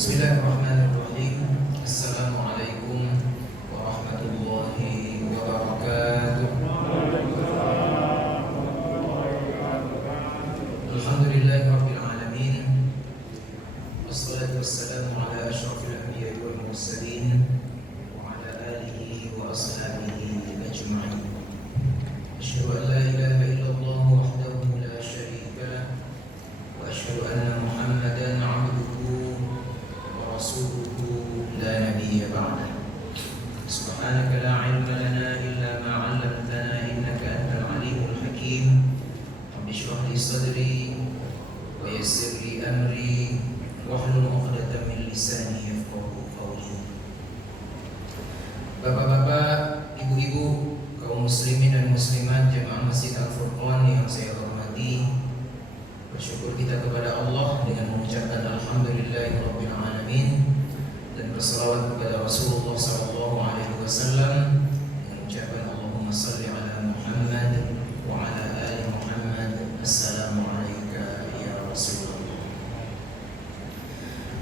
Bismillahirrahmanirrahim. Assalamualaikum warahmatullahi wabarakatuh. Alhamdulillahirabbil alamin. Wassalatu wassalamu ala asyrafil anbiya'i wal mursalin wa ala alihi wa ashabihi ajma'in. Asyhadu an la ilaha illallah wahdahu la syarika lah wa asyhadu anna Muhammadan 'abduhu wa rasuluhu la nabiyya ba'dah. Subhanaka la 'ilma lana illa ma 'allamtana innaka antal 'alimul hakim. Rabbi shrah li sadri wa yassir li amri wahlul 'uqdatam min lisani yafqahu qawli. Bapak-bapak, ibu-ibu, kaum muslimin dan muslimat jemaah Masjid Al-Furqan yang saya hormati, bersyukur kita kepada Allah dengan mengucapkan alhamdulillahirabbil alamin dan berselawat kepada Rasulullah sallallahu alaihi wasallam dengan ucapan Allahumma shalli ala Muhammad wa ala ali Muhammad. Assalamu alayka ya Rasulullah.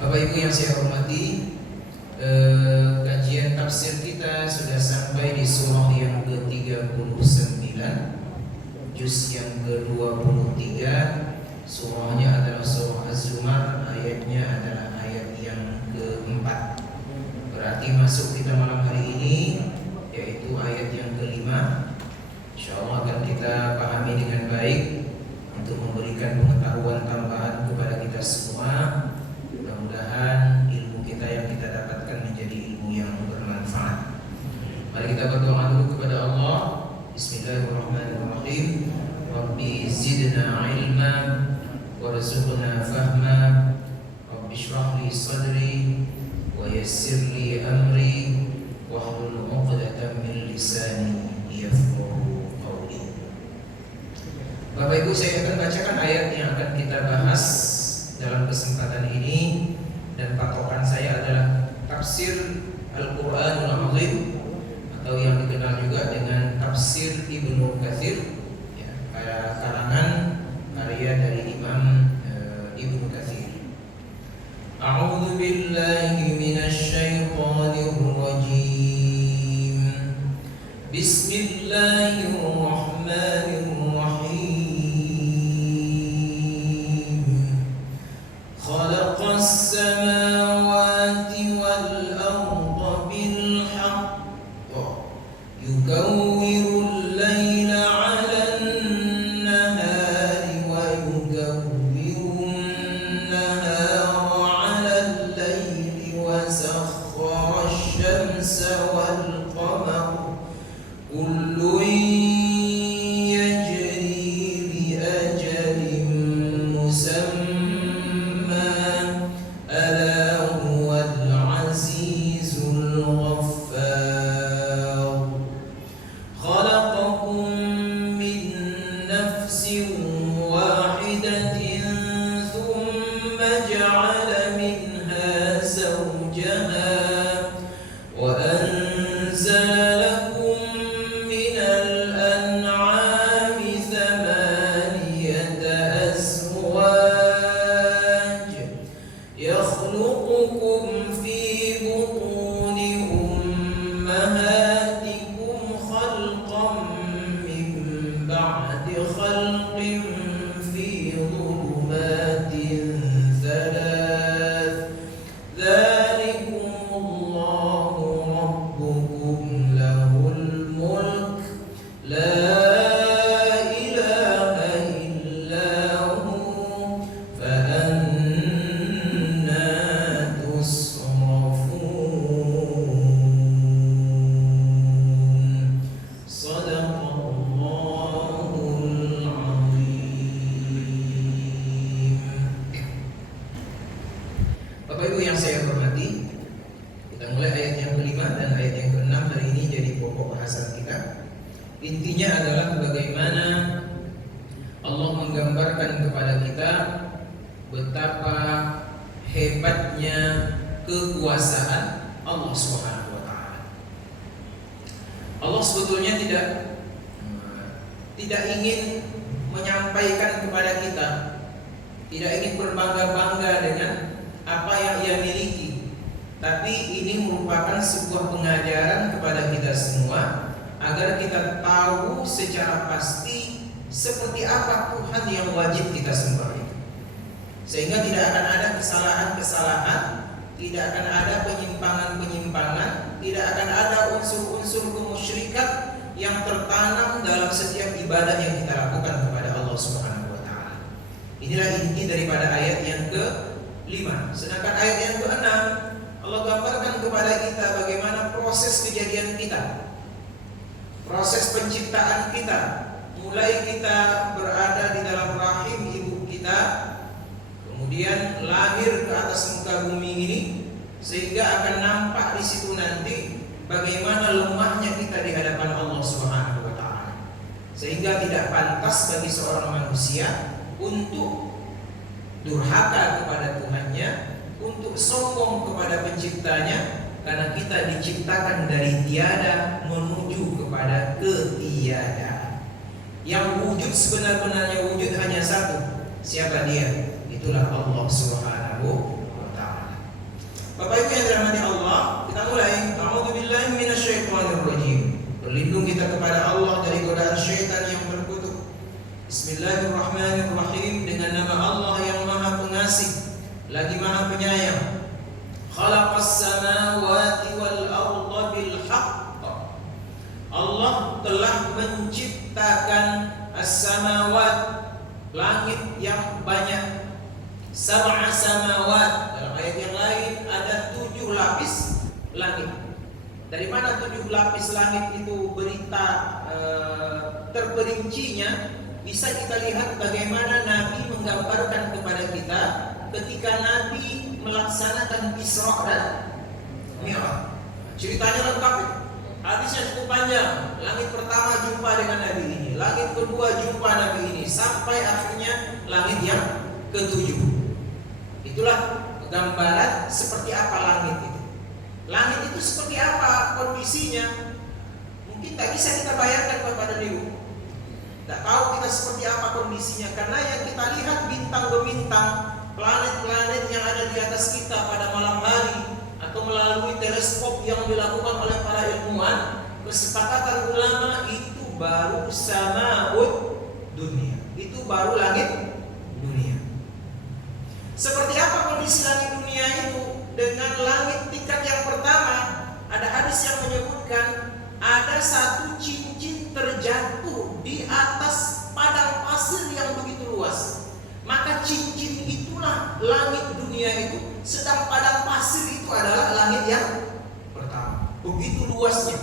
Bapak Ibu yang saya hormati, kajian tafsir kita sudah sampai di surah yang ke-39, juz yang ke-23. Surahnya adalah surah Az-Zumar, ayatnya adalah ayat yang ke-4. Berarti masuk kita malam hari ini yaitu ayat yang ke-5. Insyaallah akan kita pahami dengan baik untuk memberikan pengetahuan tambahan kepada kita semua. Mudah-mudahan ilmu kita yang kita dapatkan menjadi ilmu yang bermanfaat. Mari kita berdoa dulu kepada Allah. Bismillahirrahmanirrahim. Rabbi zidna ilma warzuqna fahma. Rabbi shrah li sadri wa yassir li amri wahlul 'uqdatam min lisani yafqahu qawli. Bapak Ibu, saya akan bacakan ayat yang akan kita bahas dalam kesempatan ini, dan patokan saya adalah tafsir Al-Qur'anul Azim atau yang dikenal juga dengan tafsir Ibnu Katsir, ya, karangan karya dari Imam Ibnu Katsir. A'udzu billahi minasy syaithanir rajim. Bismillahirrahmanirrahim. Khalaqas samawati wal arda bil haqq yukawwirul laila 'alan nahari wa yukawwirun nahara 'alal laili wa sakhkhara asy-syamsa wal qamara kullun yajri li ajalin musamma ala huwal 'azizul ghaffar. Khalaqakum min nafsin wahidatin thumma ja'ala minha zawjaha wa anzala lakum minal an'ami thamaniyata azwaj yakhluqukum fi butuni ummahatikum khalqan min ba'di khalqin fi dhulumatin thalath. Dzalikumullahu rabbukum lahul mulk la ilaha illa hu fa anna tusrafun. Shadaqallahul azim. Bapak Ibu yang saya hormati, kita mulai ayat yang kelima dan ayat yang keenam hari ini jadi pokok bahasan kita. Intinya adalah bagaimana Allah menggambarkan kepada kita betapa hebatnya kekuasaan Allah Subhanahu wa taala. Allah sebetulnya tidak ingin menyampaikan kepada kita, tidak ingin berbangga-bangga dengan apa yang ia miliki Tapi ini merupakan sebuah pengajaran kepada kita semua agar kita tahu secara pasti seperti apa Tuhan yang wajib kita sembah itu. Sehingga tidak akan ada kesalahan-kesalahan, tidak akan ada penyimpangan-penyimpangan, tidak akan ada unsur-unsur kemusyrikan yang tertanam dalam setiap ibadah yang kita lakukan kepada Allah Subhanahu wa taala. Inilah inti daripada ayat yang ke-5. Sedangkan ayat yang ke-6 Allah gambarkan kepada kita bagaimana proses kejadian kita, proses penciptaan kita, mulai kita berada di dalam rahim ibu kita, kemudian lahir ke atas muka bumi ini, sehingga akan nampak di situ nanti bagaimana lemahnya kita di hadapan Allah Subhanahu wa taala. Sehingga tidak pantas bagi seorang manusia untuk durhaka kepada Tuhannya, untuk sombong kepada penciptanya, karena kita diciptakan dari tiada menuju kepada ketiadaan. Yang wujud sebenar-benarnya wujud hanya satu. Siapa dia? Itulah Allah Subhanahu wa taala. Bapak Ibu yang dirahmati Allah, kita mulai. A'udzubillahi minasyaitonir rajim. Berlindung kita kepada Allah dari godaan syaitan yang berkutuk. Bismillahirrahmanirrahim. Dengan nama Allah yang Maha Pengasih lagi Maha Penyayang. Khalaqas samawati wal arda bil haqq. Allah telah menciptakan as-samawat, langit yang banyak. Sab'a samawat. Dalam ayat yang lain ada 7 lapis langit. Dari mana 7 lapis langit itu berita terperincinya bisa kita lihat bagaimana Nabi menggambarkan kepada kita ketika Nabi melaksanakan Isra dan Mi'raj. Ceritanya lengkap. Hadisnya cukup panjang. Langit pertama jumpa dengan Nabi ini, langit kedua jumpa Nabi ini, sampai akhirnya langit yang ke-7. Itulah gambaran seperti apa langit itu. Langit itu seperti apa kondisinya? Mungkin tak bisa kita bayangkan kepada diri. Tak tahu kita seperti apa kondisinya, karena yang kita lihat bintang berbintang, planet-planet yang ada di atas kita pada malam hari, atau melalui teleskop yang dilakukan oleh para ilmuwan, kesepakatan ulama itu baru samaud dunia, itu baru langit dunia. Seperti apa kondisi langit dunia itu? Dengan langit tingkat yang pertama, ada hadis yang menyebutkan ada satu cincin terjatuh di atas padang pasir yang begitu luas. Maka cincin itulah langit dunia itu, sedang padang pasir itu adalah langit yang pertama. Begitu luasnya.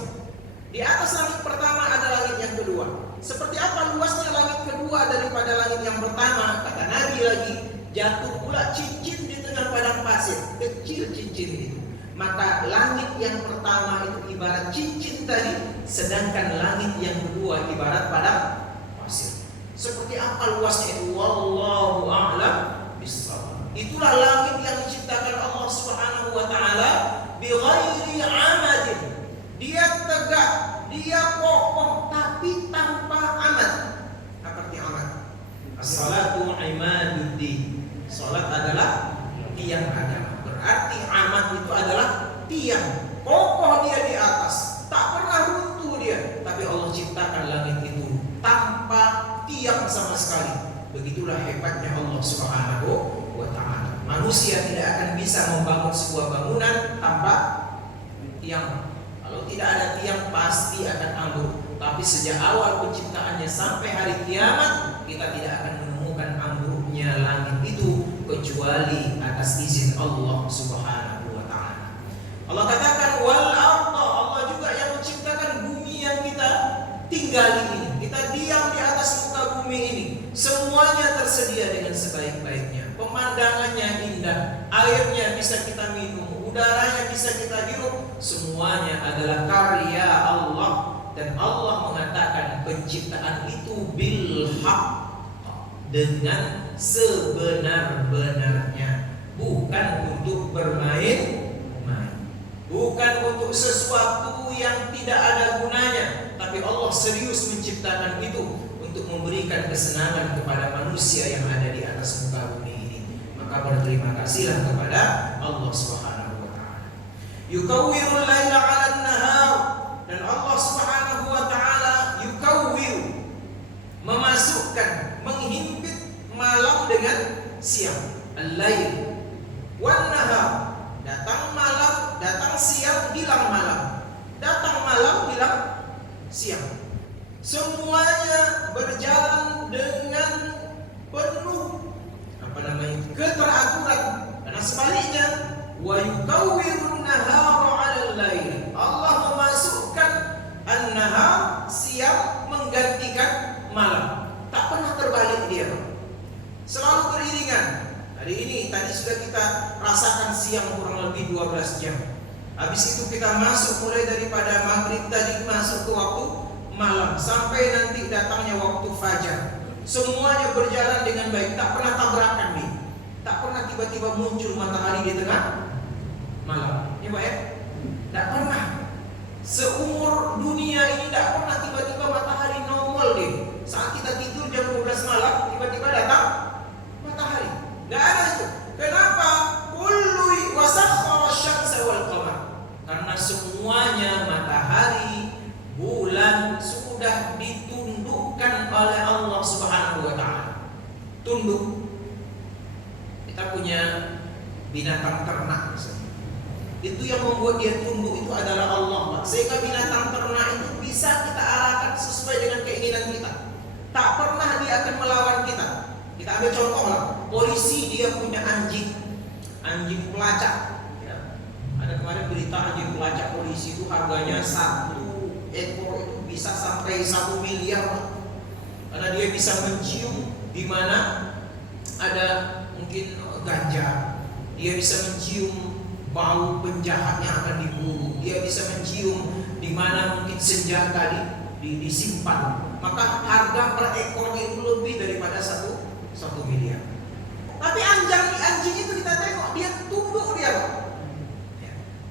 Di atas langit pertama ada langit yang kedua. Seperti apa luasnya langit kedua daripada langit yang pertama? Kata Nabi lagi, jatuh pula cincin di tengah padang pasir, kecil cincin itu. Maka langit yang pertama itu ibarat cincin tadi, sedangkan langit yang kedua ibarat padang pasir. Seperti apa luasnya itu? Wallahu a'lam bishawab. Itulah langit yang diciptakan Allah Subhanahu wa taala bi ghairi amadin. Dia tegak, dia kokoh, tapi tanpa amad. Apa arti amad? As-salatu imaduddin. Salat adalah tiang agama. Berarti amad itu adalah tiang. Kokoh dia di atas, tak pernah runtuh dia. Tapi Allah ciptakan langit itu tanpa tiang sama sekali. Begitulah hebatnya Allah Subhanahu wa taala. Manusia tidak akan bisa membangun sebuah bangunan tanpa tiang. Kalau tidak ada tiang pasti akan ambruk. Tapi sejak awal penciptaannya sampai hari kiamat, kita tidak akan menemukan ambruknya langit itu kecuali atas izin Allah Subhanahu wa taala. Allah katakan wal arda, Allah juga yang menciptakan bumi yang kita tinggali ini. Kita diam di atas muka bumi ini. Semuanya tersedia dengan sebaik-baiknya. Pemandangannya indah, airnya bisa kita minum, udaranya bisa kita hirup. Semuanya adalah karya Allah. Dan Allah mengatakan penciptaan itu bil haqq, dengan sebenar-benarnya, bukan untuk bermain-main, bukan untuk sesuatu yang tidak ada gunanya. Tapi Allah serius menciptakan itu untuk memberikan kesenangan kepada manusia yang ada di atas muka bumi ini. Maka berterima kasihlah kepada Allah Subhanahu wa taala. Yukawwirul laila 'alan nahar, dan Allah Subhanahu wa taala yukawwir, memasukkan, menghimpit malam dengan siang. Al-lail wan nahar, datang malam, datang siang, hilang malam. Datang malam, hilang siang. Semuanya berjalan dengan penuh keteraturan. Karena sebaliknya, wa yukawwirun nahara 'alal lail, Allah memasukkan an-nahar, siang, menggantikan malam. Tak pernah terbalik dia, selalu beriringan. Tadi sudah kita rasakan siang kurang lebih 12 jam. Habis itu kita masuk mulai daripada maghrib tadi masuk ke waktu malam sampai nanti datangnya waktu fajar. Semuanya berjalan dengan baik, tak pernah tabrakan nih. Tak pernah tiba-tiba muncul matahari di tengah malam. Ya Pak ya? Tak pernah. Seumur dunia ini tak pernah tiba-tiba matahari nongol deh. Saat kita tidur jam 12 malam tiba-tiba datang matahari. Enggak ada itu. Kenapa? Kullu wasakhkhara asy-syamsa wal qamar. Karena semuanya, matahari, bulan, sudah ditundukkan oleh Allah Subhanahu wa taala. Tunduk. Kita punya binatang ternak misalnya. Itu yang membuat dia tunduk itu adalah Allah. Sehingga binatang ternak itu bisa kita arahkan sesuai dengan keinginan kita. Tak pernah dia akan melawan kita. Kita ambil contoh lah, polisi dia punya anjing pelacak. Ya. Ada kemarin berita anjing pelacak polisi itu harganya 1 ekor itu bisa sampai 1 miliar. Karena dia bisa mencium di mana ada mungkin ganja, dia bisa mencium bau penjahat yang akan dibunuh, dia bisa mencium di mana mungkin senjata disimpan. Maka harga per ekornya itu lebih daripada 1 miliar. Tapi anjing itu kita tengok dia tunduk dia.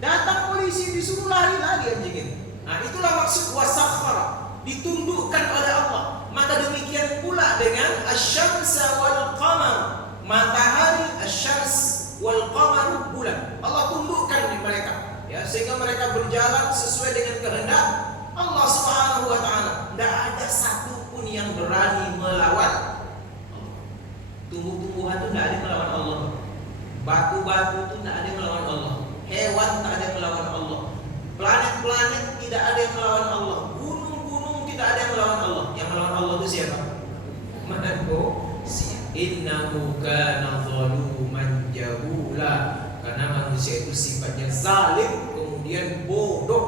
Datang polisi disuruh lari anjing itu. Nah itulah maksud wasakhara, ditundukkan oleh Allah. Maka demikian pula dengan asy-syamsa wal qamar, matahari, asy-syams wal qamar, bulan. Allah tundukkan mereka, ya, sehingga mereka berjalan sesuai dengan kehendak Allah Subhanahu wa taala. Tidak ada satu pun yang berani melawan. Tumbuh-tumbuhan itu tidak ada yang melawan Allah. Batu-batu itu tidak ada yang melawan Allah. Hewan tak ada yang melawan Allah. Planet-planet tidak ada yang melawan Allah. Gunung-gunung tidak ada yang melawan Allah. Yang melawan Allah itu siapa? Manusia. Innahu kana zaluman jahula. Karena manusia itu sifatnya zalim, kemudian bodoh.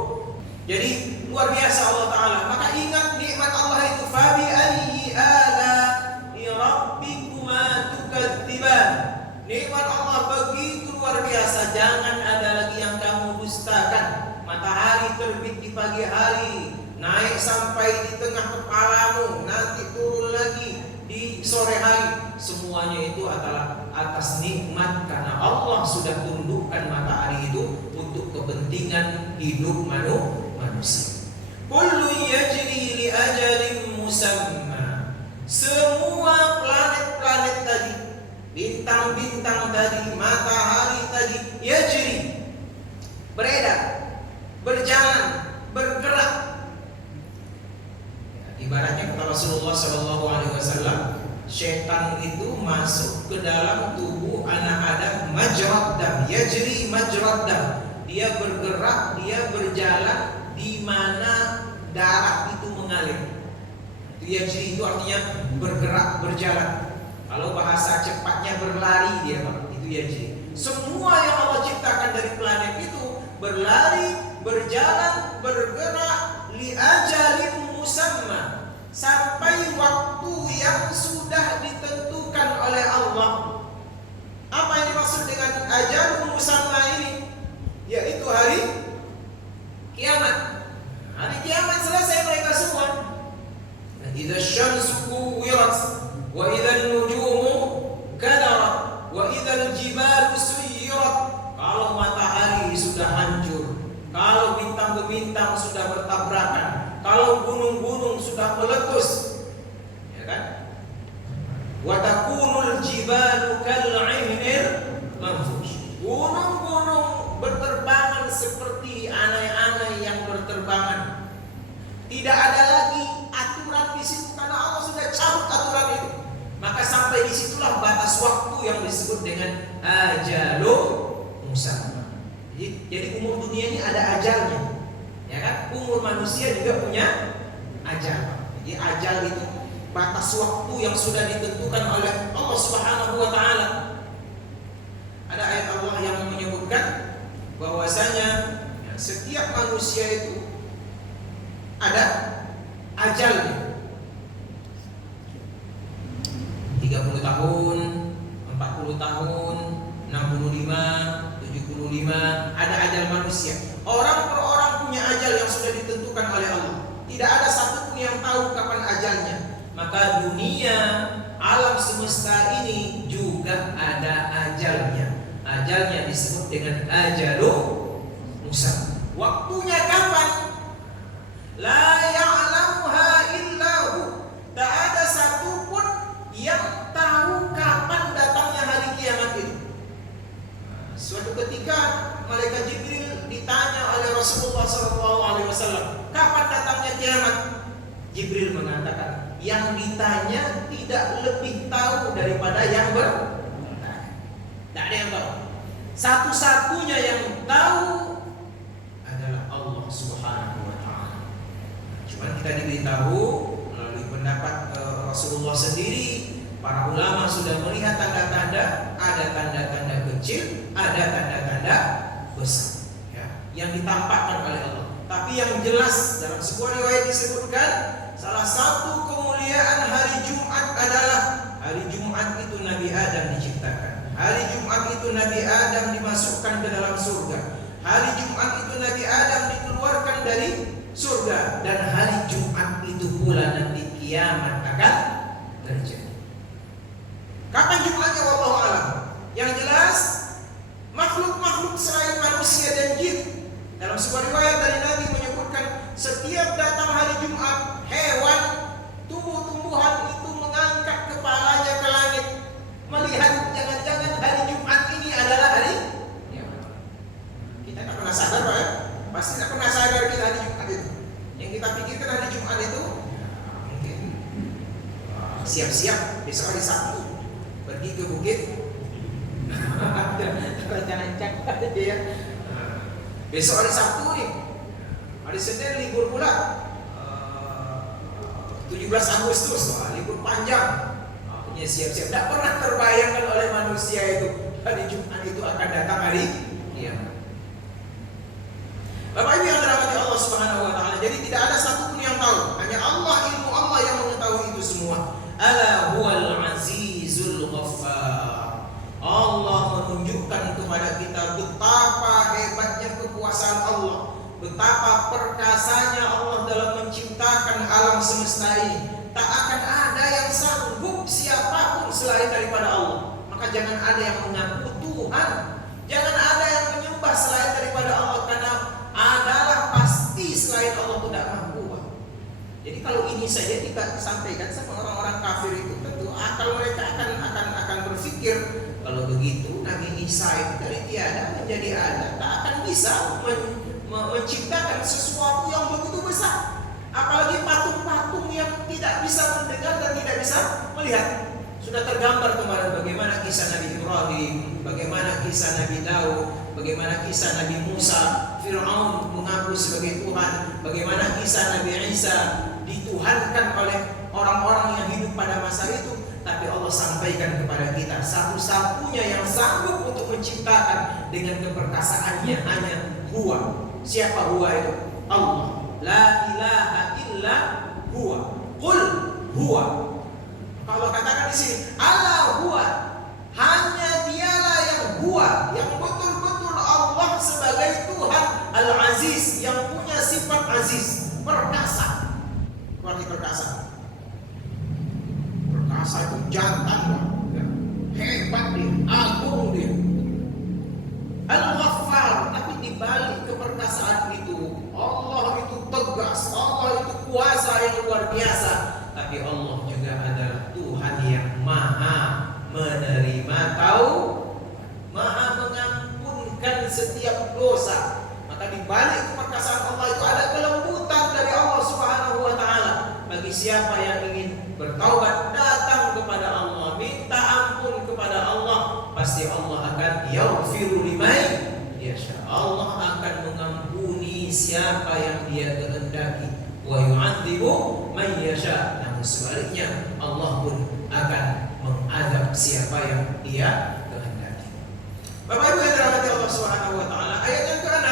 Jadi luar biasa Allah Ta'ala. Maka ingat nikmat Allah itu. Fabi ayyi ala'i rabbikuma tukadziban. Nikmat Allah begitu luar biasa, jangan ada lagi yang kamu dustakan. Matahari terbit di pagi hari, naik sampai di tengah kepalamu, nanti turun lagi di sore hari. Semuanya itu adalah atas nikmat karena Allah sudah tundukkan matahari itu untuk kepentingan hidup manusia. Kullu yajri li ajalin musamma. Semua planet-planet tadi, bintang-bintang tadi, matahari tadi, yajri, beredar, berjalan, bergerak. Ibaratnya kata Rasulullah SAW, syaitan itu masuk ke dalam tubuh anak Adam majrad dam, yajri majrad dam. Dia bergerak, dia berjalan di mana darah itu mengalir. Yajri itu artinya bergerak, berjalan. Kalau bahasa cepatnya berlari dia, Pak. Itu yajri. Semua yang Allah ciptakan dari planet itu berlari, berjalan, bergerak li ajalin musamma, sampai waktu yang sudah ditentukan oleh Allah. Apa yang dimaksud dengan ajalun musamma ini? Yaitu hari kiamat. Hari kiamat selesai mereka semua. Idza syamsu kuwirat wa idza nujumu kadarat wa idza jibalu suyirat. Kalau matahari sudah hancur, kalau bintang-bintang sudah bertabrakan, kalau gunung-gunung sudah meletus, ya kan? Wa takunul jibalu kal'ihnir manfush. Gunung-gunung berterbangan seperti disitulah batas waktu yang disebut dengan ajalun musamma. Jadi umur dunia ini ada ajalnya, ya kan? Umur manusia juga punya ajal. Jadi ajal itu batas waktu yang sudah ditentukan oleh Allah Subhanahu wa taala. Ada ayat Allah yang menyebutkan bahwasanya setiap manusia itu ada ajalnya. 30 tahun, 40 tahun, 65, 75, ada ajal manusia. Orang per orang punya ajal yang sudah ditentukan oleh Allah. Tidak ada satupun yang tahu kapan ajalnya. Maka dunia, alam semesta ini juga ada ajalnya. Ajalnya disebut dengan ajalun musamma. Waktunya kapan? La ya'lamuha illahu. Tak ada satupun yang tahu kapan datangnya hari kiamat itu. Suatu ketika malaikat Jibril ditanya oleh Rasulullah SAW, kapan datangnya kiamat? Jibril mengatakan, yang ditanya tidak lebih tahu daripada yang bertanya. Tidak ada yang tahu. Satu-satunya yang tahu adalah Allah Subhanahu wa taala. Cuman kita diberitahu melalui pendapat Rasulullah sendiri, para ulama sudah melihat tanda-tanda, ada tanda-tanda kecil, ada tanda-tanda besar, ya, yang ditampakkan oleh Allah. Tapi yang jelas dalam sebuah riwayat disebutkan, salah satu kemuliaan hari Jumat adalah hari Jumat itu Nabi Adam diciptakan. Hari Jumat itu Nabi Adam dimasukkan ke dalam surga. Hari Jumat itu Nabi Adam dikeluarkan dari surga. Dan hari Jumat itu pula nanti kiamat akan terjadi. Kapan Jumatnya wallahu a'lam. Yang jelas makhluk-makhluk selain manusia dan jin, dalam sebuah riwayat dari Nabi menyebutkan, setiap datang hari Jumat, hewan, tumbuh-tumbuhan itu mengangkat kepalanya ke langit, melihat jangan-jangan hari Jumat ini adalah hari kiamat. Kita tak pernah sadar, Pak, ya? Pasti tak pernah sadar kita hari Jumat itu. Yang kita pikirkan hari Jumat itu mungkin siap-siap besok hari Sabtu pergi ke bukit. Rancang-rancang ya. Besok hari Sabtu nih, hari Senin libur pula, 17 Agustus, libur panjang. Ya siap-siap. Tidak pernah terbayangkan oleh manusia itu hari Jumat itu akan datang hari kiamat. Bapak Ibu yang dirahmati Allah Subhanahu wa taala, jadi tidak ada satupun yang tahu, hanya Allah, ilmu Allah yang mengetahui itu semua. Ala huwal azizul ghaffar. Allah menunjukkan kepada kita betapa hebatnya kekuasaan Allah, betapa perkasanya Allah dalam menciptakan alam semesta ini. Tak akan ada yang sanggup siapapun selain daripada Allah. Maka jangan ada yang mengaku Tuhan, jangan ada yang menyembah selain daripada Allah, karena adalah pasti selain Allah tidak mampu. Jadi kalau ini saja kita sampaikan sama orang-orang kafir itu, tentu akal mereka akan berpikir, kalau begitu Nabi Isa itu dari tiada menjadi ada, tak akan bisa menciptakan sesuatu yang begitu besar. Apalagi patung-patung yang tidak bisa mendengar dan tidak bisa melihat. Sudah tergambar kemarin bagaimana kisah Nabi Ibrahim, bagaimana kisah Nabi Daud, bagaimana kisah Nabi Musa, Fir'aun mengaku sebagai Tuhan, bagaimana kisah Nabi Isa dituhankan oleh orang-orang yang hidup pada masa itu. Tapi Allah sampaikan kepada kita, satu-satunya yang sanggup untuk menciptakan dengan keperkasaannya hanya Huwa. Siapa Huwa itu? Allah. La ilaha illa huwa. Qul huwa. Kalau katakan di sini, Allah huwa, hanya dialah yang huwa, yang betul-betul Allah sebagai Tuhan Al-Aziz, yang punya sifat aziz, perkasa. Berarti perkasa. Perkasa itu jantan, hebat dia, agung dia. Al-Ghaffar, tapi dibalik keperkasaan itu, Allah itu tegas, Allah itu kuasa yang luar biasa. Tapi Allah juga adalah Tuhan yang maha menerima maha mengampunkan setiap dosa. Maka dibalik keperkasaan Allah itu ada kelembutan dari Allah Subhanahu wa taala. Bagi siapa yang ingin bertaubat, datang kepada Allah, minta ampun pasti Allah akan yaghfiru liman yasha. Allah akan mengampuni siapa yang Dia kehendaki, wa yu'adzibu man yasha. Namun sebaliknya Allah pun akan mengadab siapa yang Dia kehendaki. Bapak Ibu yang dirahmati Allah Subhanahu wa taala, ayat yang ke-6,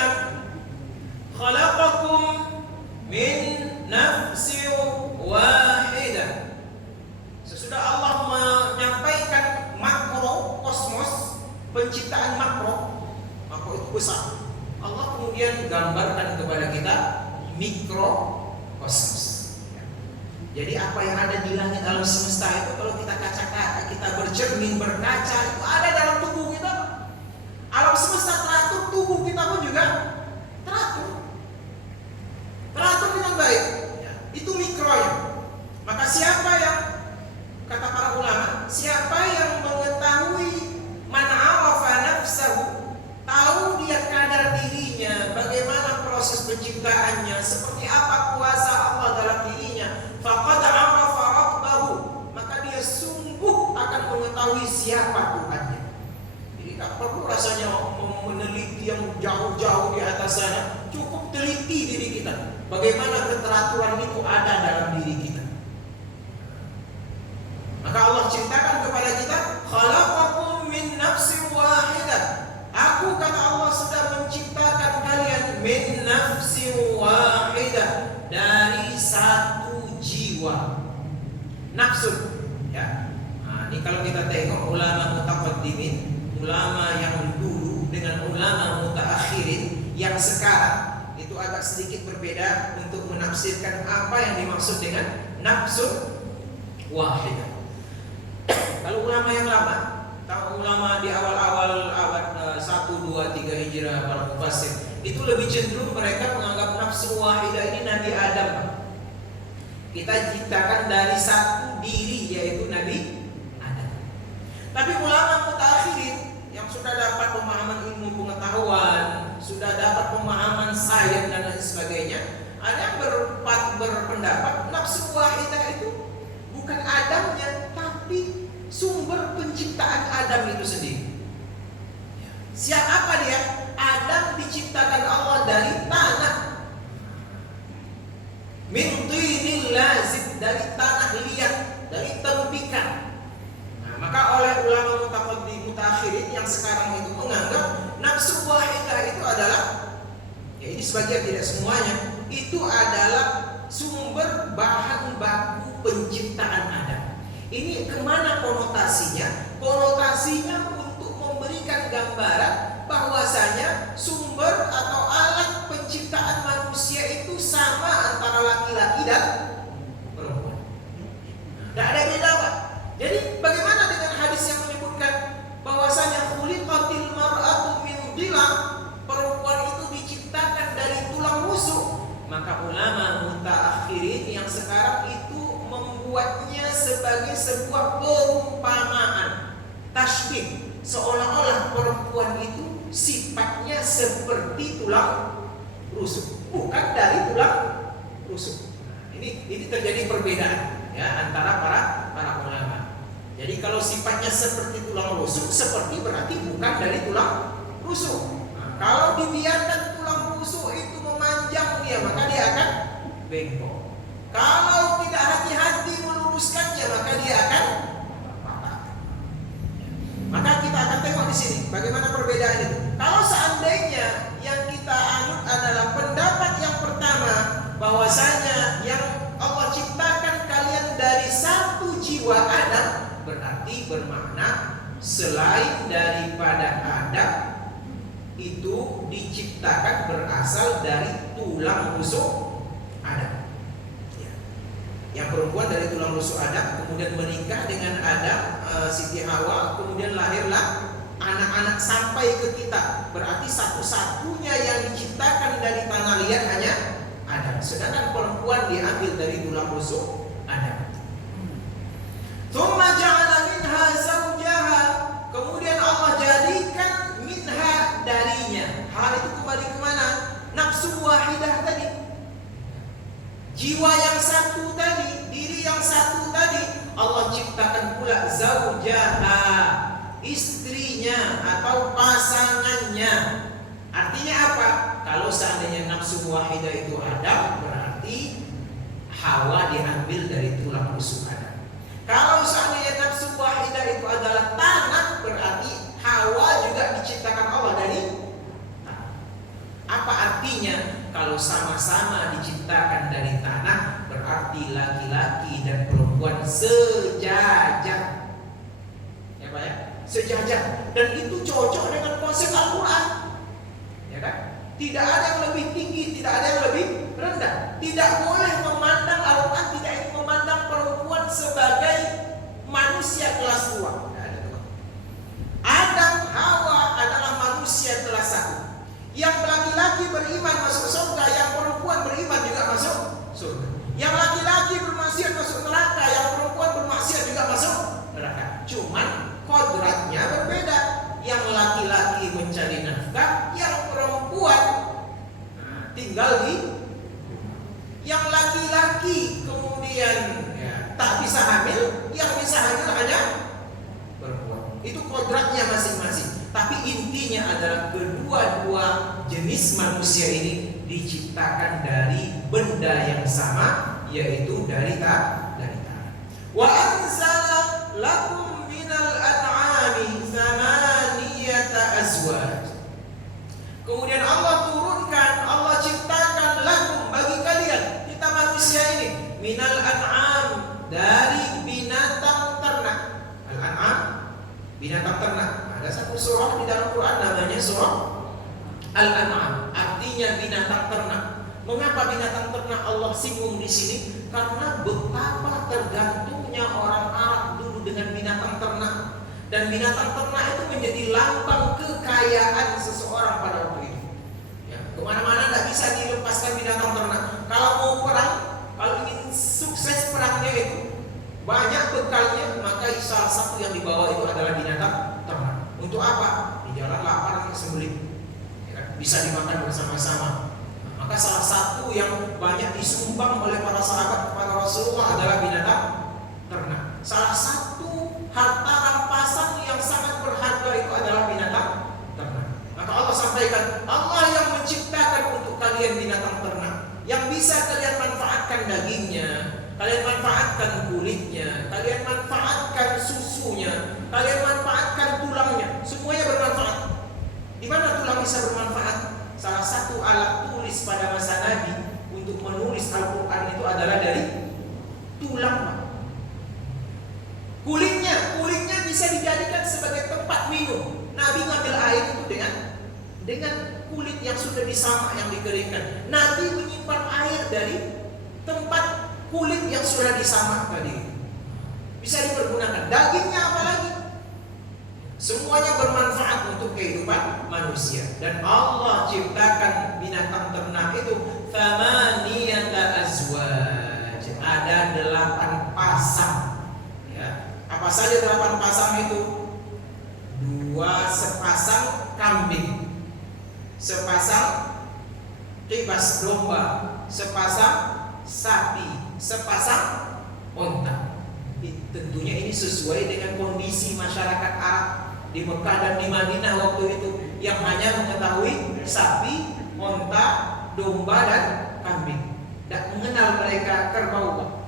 khalaqakum min nafsin wahidah. Sesudah Allah menyampaikan makro kosmos, penciptaan makro itu besar, Allah kemudian gambarkan kepada kita mikro kosmos. Jadi apa yang ada di langit alam semesta itu kalau kita kita bercermin, berkaca, itu ada dalam tubuh kita. Alam semesta teratur, tubuh kita pun juga teratur dengan baik. Itu mikronya. Maka siapa yang, kata para ulama, siapa yang mengetahui man arafa nafsahu, tahu dia kadar dirinya, bagaimana proses penciptaannya, seperti apa kuasa Allah dalam dirinya, faqad arafa rabbahu, maka dia sungguh akan mengetahui siapa Tuhannya. Jadi tak perlu rasanya meneliti yang jauh-jauh di atas sana, cukup teliti diri kita, bagaimana keteraturan itu ada dalam diri kita. Maka Allah ceritakan kepada kita, khalaqakum min nafsin wahidah. Aku, kata Allah, sudah menciptakan kalian min nafsin wahidah, dari satu jiwa. Nafsun, ya. Nah, ini kalau kita tengok ulama mutaqaddimin, ulama yang dulu dengan ulama mutaakhirin yang sekarang, itu agak sedikit berbeda untuk menafsirkan apa yang dimaksud dengan nafsun wahidah. Kalau ulama yang lama, ulama di awal-awal abad 1, 2, 3 Hijrah, para mufassir, itu lebih cenderung mereka menganggap nafsu wahidah ini Nabi Adam. Kita ciptakan dari satu diri, yaitu Nabi Adam. Tapi ulama mutakhirin yang sudah dapat pemahaman ilmu pengetahuan, sudah dapat pemahaman sains dan lain sebagainya, ada yang berpendapat nafsu wahidah itu bukan Adamnya, tapi sumber penciptaan Adam itu sendiri. Siapa dia? Adam diciptakan Allah dari tanah, min tinil lazib, dari tanah liat, dari tempikan. Nah, maka oleh ulama mutakhirin yang sekarang itu menganggap nafsu wahidah itu adalah, ya ini sebagian tidak semuanya, itu adalah sumber bahan baku penciptaan Adam. Ini kemana konotasinya? Konotasinya untuk memberikan gambaran bahwasanya sumber atau alat penciptaan manusia itu sama antara laki-laki dan perempuan. Tidak ada beda, Pak. Jadi bagaimana dengan hadis yang menyebutkan bahwasanya khuliqatil mar'atu min dhila, perempuan itu diciptakan dari tulang rusuk? Maka ulama mutaakhirin yang sekarang itu membuatnya sebagai sebuah perumpamaan, tasbih, seolah-olah perempuan itu sifatnya seperti tulang rusuk, bukan dari tulang rusuk. Ini terjadi perbedaan, ya, antara para ulama. Jadi kalau sifatnya seperti tulang rusuk, seperti berarti bukan dari tulang rusuk. Nah, kalau dibiarkan tulang rusuk itu memanjang dia, maka dia akan bengkok. Kalau tidak hati-hati meluruskannya, maka dia akan patah. Maka kita akan tengok di sini bagaimana perbedaan itu. Kalau seandainya yang kita anut adalah pendapat yang pertama, bahwasanya yang Allah ciptakan kalian dari satu jiwa Adam, berarti bermakna selain daripada Adam itu diciptakan berasal dari tulang rusuk Adam. Yang perempuan dari tulang rusuk Adam, kemudian menikah dengan Adam, Siti Hawa, kemudian lahirlah anak-anak sampai ke kita. Berarti satu-satunya yang diciptakan dari tanah liat hanya Adam. Sedangkan perempuan diambil dari tulang rusuk Adam. Tsumma ja'ala minha zawjaha, kemudian Allah jadikan minha, darinya. Hal itu kembali ke mana? Nafsu wahidah tadi, jiwa yang satu tadi, diri yang satu tadi. Allah ciptakan pula zaujaha, istrinya. istrinya atau pasangannya. Artinya apa? Kalau seandainya nafsu wahidah itu Adam, berarti Hawa diambil dari tulang rusuk Adam. Kalau seandainya nafsu wahidah itu adalah tanah, berarti Hawa juga diciptakan Allah dari tanah. Apa artinya? Kalau sama-sama diciptakan dari tanah, berarti laki-laki dan perempuan sejajar. Ya Pak ya? Sejajar. Dan itu cocok dengan konsep Al-Quran. Ya kan? Tidak ada yang lebih tinggi, tidak ada yang lebih rendah. Tidak boleh memandang Al-Quran, tidak memandang perempuan sebagai manusia kelas 2. Adam, Hawa adalah manusia kelas 1. Yang laki-laki beriman masuk surga, yang perempuan beriman juga masuk surga. Yang laki-laki bermaksiat masuk neraka, yang perempuan bermaksiat juga masuk neraka. Cuman kodratnya berbeda. Yang laki-laki mencari nafkah, yang perempuan tinggal di. Yang laki-laki kemudian tak bisa hamil, yang bisa hamil hanya perempuan. Itu kodratnya masing-masing. Tapi intinya adalah kedua-dua jenis manusia ini diciptakan dari benda yang sama, yaitu dari tanah. Wa anzala lakum minal an'ami thamaniyata azwaj. Kemudian Allah turunkan, Allah ciptakan lakum bagi kalian, kita manusia ini, minal an'am, dari binatang ternak. Al-an'am, binatang ternak. Ada satu surah di dalam Quran namanya surah Al-An'am, artinya binatang ternak. Mengapa binatang ternak Allah singgung di sini? Karena betapa tergantungnya orang Arab dulu dengan binatang ternak, dan binatang ternak itu menjadi lambang kekayaan seseorang pada waktu itu. Ya, kemana-mana tidak bisa dilepaskan binatang ternak. Kalau mau perang, kalau ingin sukses perangnya itu banyak bekalnya, maka salah satu yang dibawa itu adalah binatang ternak. Untuk apa? Di jalan lapar sembelih, ya, bisa dimakan bersama-sama. Maka salah satu yang banyak disumbang oleh para sahabat kepada Rasulullah adalah binatang ternak. Salah satu harta rampasan yang sangat berharga itu adalah binatang ternak. Maka Allah sampaikan, Allah yang menciptakan untuk kalian binatang ternak, yang bisa kalian manfaatkan dagingnya, kalian manfaatkan kulitnya, kalian manfaatkan susunya, kalian manfaatkan tulangnya, semuanya bermanfaat. Di mana tulang bisa bermanfaat? Salah satu alat tulis pada masa Nabi untuk menulis Al-Quran itu adalah dari tulang. Kulitnya bisa dijadikan sebagai tempat minum. Nabi ngambil air itu dengan kulit yang sudah disamak, yang dikeringkan. Nabi menyimpan air dari tempat kulit yang sudah disamak tadi. Bisa dipergunakan. Dagingnya apalagi? Semuanya bermanfaat untuk kehidupan manusia. Dan Allah ciptakan binatang ternak itu thamaniyata azwaj. Ada 8 pasang. Ya. Apa saja 8 pasang itu? 2 sepasang kambing, sepasang kibas domba, sepasang sapi, sepasang unta. Tentunya ini sesuai dengan kondisi masyarakat Arab di Mekah dan di Madinah waktu itu, yang hanya mengetahui sapi, unta, domba dan kambing. Tidak mengenal mereka kerbau.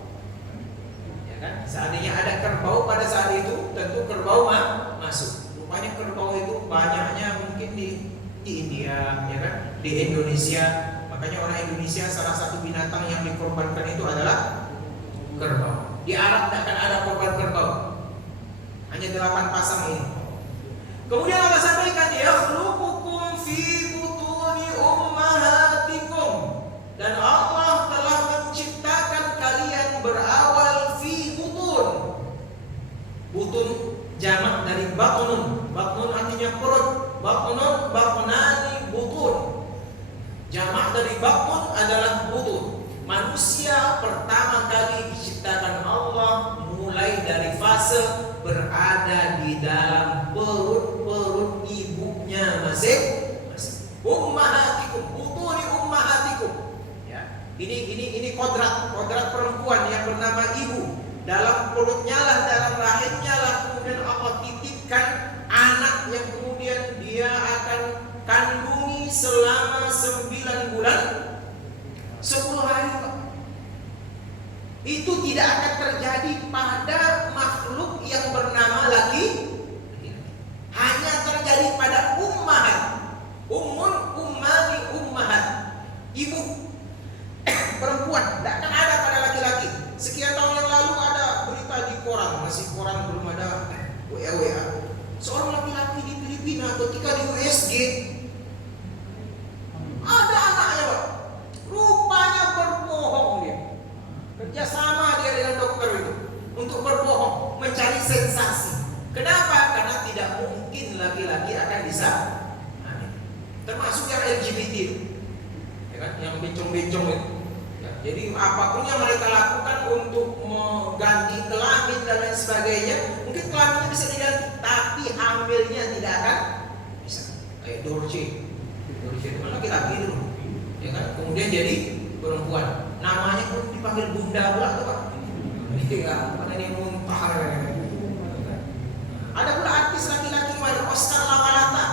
Ya kan? Seandainya ada kerbau pada saat itu, tentu kerbau masuk. Rupanya kerbau itu banyaknya mungkin di India, ya kan? Di Indonesia. Makanya orang Indonesia salah satu binatang yang dikorbankan itu adalah kerbau. Di Arab tidak akan ada korban kerbau. Hanya 8 pasang ini. Kemudian Allah sampaikan, yakhluqukum fi butuni ummahatikum. Dan Allah telah menciptakan kalian berawal fi butun. Butun jamak dari batnun. Batnun artinya perut. Batnun, batnani, butun. Jamak dari batnun adalah butun. Manusia pertama kali diciptakan Allah mulai dari fase berada di dalam perut ibunya masing-masing. Ummahatikum, butuni ummahatikum. Ya. Ini kodrat perempuan yang bernama ibu. Dalam perutnya lah, dalam rahimnya lah, kemudian Allah titipkan anak anak yang kemudian dia akan kandungi selama 9 bulan 10 hari, Pak. Itu tidak akan terjadi pada makhluk yang bernama laki. Hanya terjadi pada ummahat. Ummahat. Ibu perempuan, tidak akan ada pada laki-laki. Sekian tahun yang lalu ada berita di koran, masih koran belum ada WA. Seorang laki-laki di Filipina ketika di USG ada anaknya, Pak. Rupanya berbohong dia. Kerjasama dia dengan dokter itu untuk berbohong, mencari sensasi. Kenapa? Karena tidak mungkin laki-laki akan bisa hamil. Termasuk yang LGBT, ya kan? Yang bencong-bencong itu. Ya, jadi apapun yang mereka lakukan untuk mengganti kelamin dan lain sebagainya, mungkin kelaminnya bisa diganti, tapi hamilnya tidak akan bisa. Kayak Dorce itu laki-laki dulu, ya kan? Kemudian jadi perempuan. Namanya pun dipanggil bunda pula tuh, Pak. Iya, karena dia muntah. Ada pula artis laki-laki main Oscar Lawalata.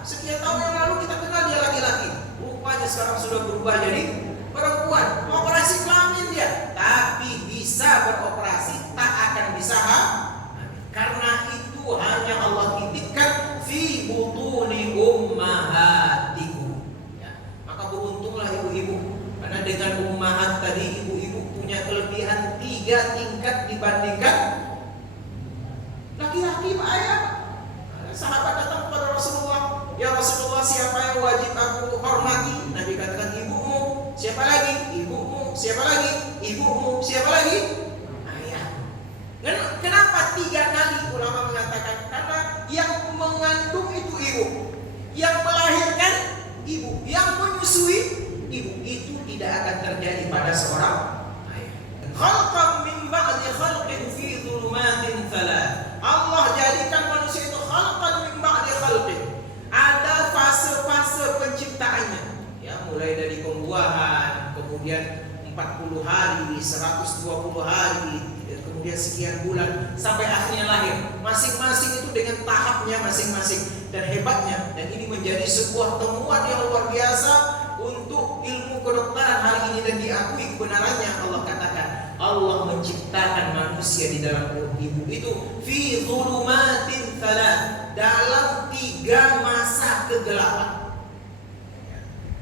Sekian tahun yang lalu kita kenal dia laki-laki. Rupanya sekarang sudah berubah jadi perempuan. Operasi kelamin dia, tapi bisa beroperasi, tak akan bisa karena itu hanya Allah titipkan fi butuni ummahatikum. Ya, maka beruntunglah ibu-ibu. Karena dengan ummahat tadi ibu-ibu punya kelebihan 3 tingkat dibandingkan laki-laki, Pak Ayah. Sahabat datang kepada Rasulullah, ya Rasulullah, siapa yang wajib aku hormati? Nabi katakan ibumu. Siapa lagi? Ibumu. Siapa lagi? Ibumu. Siapa lagi? Ayah. Kenapa 3 kali ulama mengatakan? Karena yang mengandung itu ibu, yang melahirkan ibu, yang menyusui ibu. Itu tidak akan terjadi pada seorang ayah. Khalqan min ba'di khalqin fi dhulumatin thalath. Allah jadikan manusia itu khalqan min ba'di khalqin. Ada fase-fase penciptaannya. Ya, mulai dari pembuahan, kemudian 40 hari, 120 hari, kemudian sekian bulan sampai akhirnya lahir. Masing-masing itu dengan tahapnya masing-masing dan hebatnya, dan ini menjadi sebuah temuan yang luar biasa untuk ilmu kedokteran hari ini dan diakui kebenarannya. Allah katakan Allah menciptakan manusia di dalam perut ibu itu fi dhulumatin thalath, dalam 3 masa kegelapan.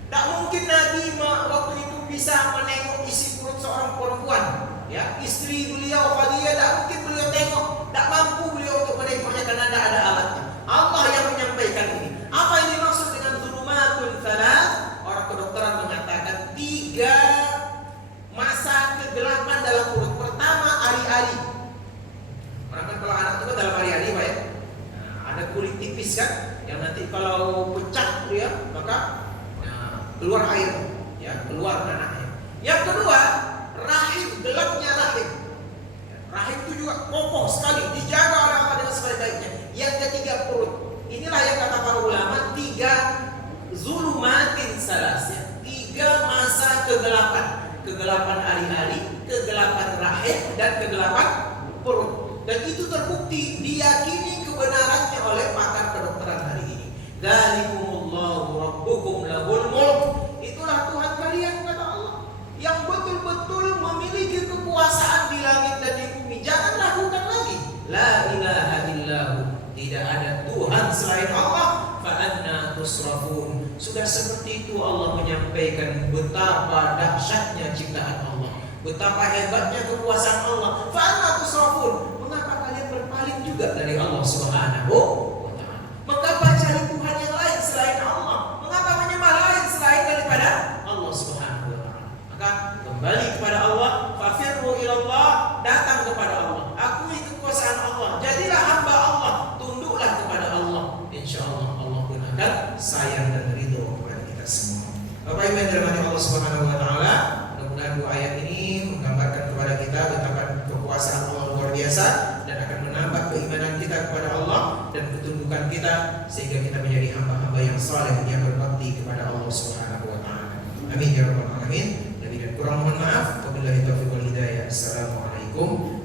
Tak mungkin Nabi waktu itu bisa menengok isi perut seorang perempuan, ya, istri beliau Khadijah, tak mungkin beliau tengok, tak mampu beliau untuk menengoknya karena tidak ada alatnya. Allah yang menyampaikan ini. Apa yang dimaksud dengan dhulumatun thalath? Orang kedokteran mengatakan 3 masa kegelapan dalam perut. Pertama, ari-ari. Orang kan kalau anak itu kan dalam ari-ari, Pak, ya. Nah, ada kulit tipis kan, yang nanti kalau pecah dia maka keluar air, ya, keluar anaknya. Yang kedua, rahim, gelapnya rahim. Rahim itu juga kokoh sekali, dijaga oleh Allah dengan sebaik-baiknya. Yang ketiga, perut. Inilah yang kata para ulama 3 zulumatin salasya, 3 masa kegelapan. Kegelapan hari-hari, kegelapan rahim, dan kegelapan perut. Dan itu terbukti, diyakini kebenarannya oleh pakar kedokteran hari ini. Dzalikumullahu rabbukum lahul mulk. Itulah Tuhan kalian, kata Allah, yang betul-betul memiliki kekuasaan di langit dan di bumi. Jangan ragukan lagi. La ilaha illahu. Tidak ada Tuhan selain Allah. Fa anna tusrafun. Sudah seperti itu Allah menyampaikan betapa dahsyatnya ciptaan Allah, betapa hebatnya kekuasaan Allah. Fa anna tusrafun. Mengapa kalian berpaling juga dari Allah Subhanahu wa ta'ala? Mengapa cari Tuhan yang lain selain Allah? Mengapa menyembah lain selain daripada Allah Subhanahu wa ta'ala? Maka kembali kepada Allah, fafirru ilallah, datang kepada Allah, akui kekuasaan Allah, jadilah hamba Allah, tunduklah kepada Allah. Insyaallah Allah pun akan sayang dan ridho kepada kita semua. Bapak Ibu yang dirahmati Allah Subhanahu wa ta'ala, mudah-mudahan 2 ayat ini menggambarkan kepada kita betapa kekuasaan Allah luar biasa dan akan menambah keimanan kita kepada Allah dan ketundukan kita sehingga kita menjadi hamba-hamba yang saleh yang berbakti kepada Allah Subhanahu wa ta'ala. Amin ya rabbal alamin. Lebih dan kurang mohon maaf. Wabillahi taufiq wal hidayah. Assalamualaikum